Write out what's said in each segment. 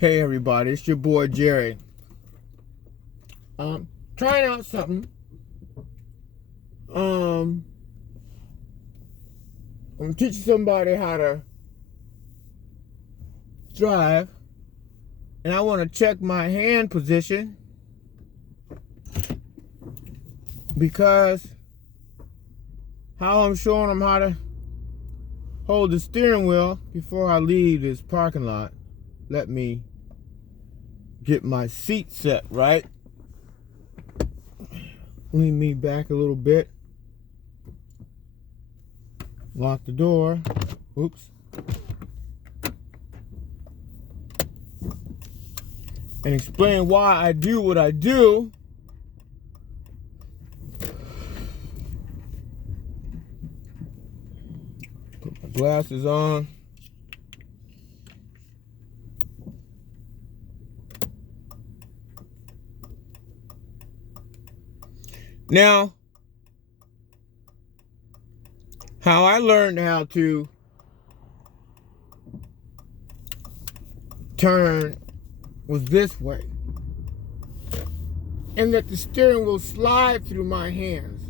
Hey everybody, it's your boy Jerry. Trying out something. I'm teaching somebody how to drive, and I want to check my hand position because how I'm showing them how to hold the steering wheel before I leave this parking lot. Let me get my seat set right. Lean me back a little bit. Lock the door. Oops. And explain why I do what I do. Put my glasses on. Now, how I learned how to turn was this way, and that the steering will slide through my hands.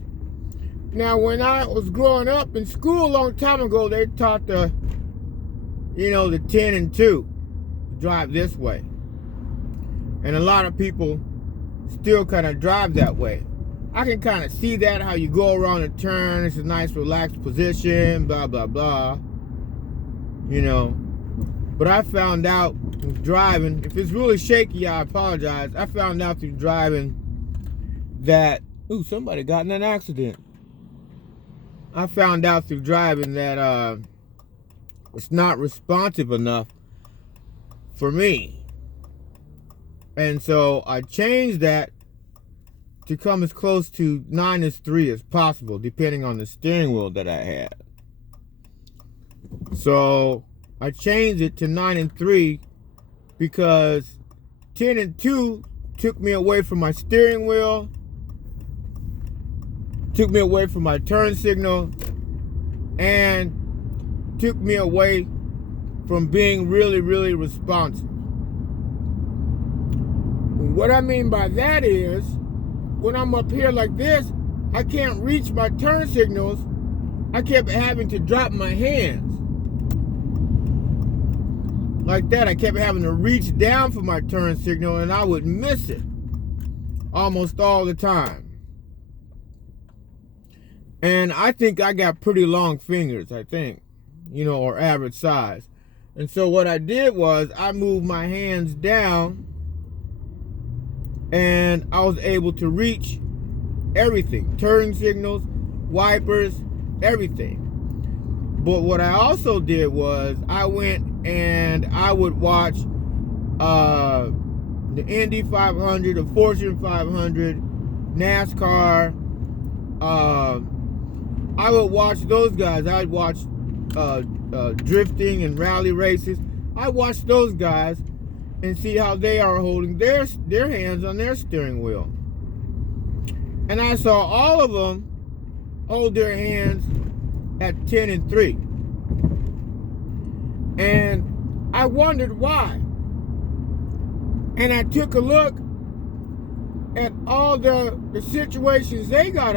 Now, when I was growing up in school a long time ago, they taught the 10 and 2, drive this way. And a lot of people still kind of drive that way. I can kind of see that, how you go around a turn, it's a nice relaxed position, blah, blah, blah. But I found out with driving, if it's really shaky, I apologize. I found out through driving that, somebody got in an accident. I found out through driving that it's not responsive enough for me. And so I changed that to come as close to 9-3 as possible, depending on the steering wheel that I had. So I changed it to 9-3 because 10 and 2 took me away from my steering wheel, took me away from my turn signal, and took me away from being really, really responsive. What I mean by that is, when I'm up here like this, I can't reach my turn signals. I kept having to drop my hands. Like that, I kept having to reach down for my turn signal, and I would miss it almost all the time. And I think I got pretty long fingers, or average size. And so what I did was I moved my hands down, and I was able to reach everything, turn signals, wipers, everything. But what I also did was I went and I would watch the Indy 500, the Fortune 500, NASCAR. I would watch those guys. I'd watch drifting and rally races. I watched those guys and see how they are holding their hands on their steering wheel. And I saw all of them hold their hands at 10 and 3. And I wondered why. And I took a look at all the situations they got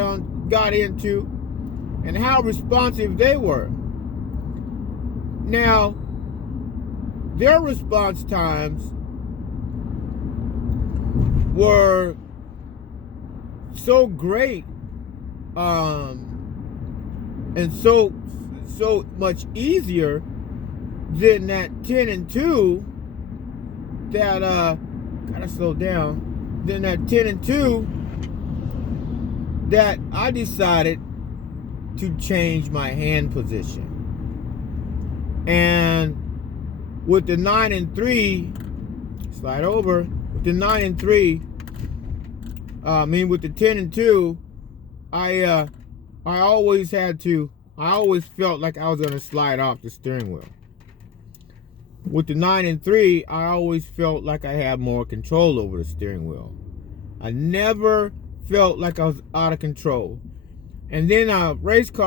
into and how responsive they were. Now, their response times were so great, and so much easier than that 10 and 2 that gotta slow down, than that 10 and 2 that I decided to change my hand position. And with the 9 and 3, slide over, with the 9 and 3, with the 10 and 2, I always felt like I was going to slide off the steering wheel. With the 9 and 3, I always felt like I had more control over the steering wheel. I never felt like I was out of control. And then race car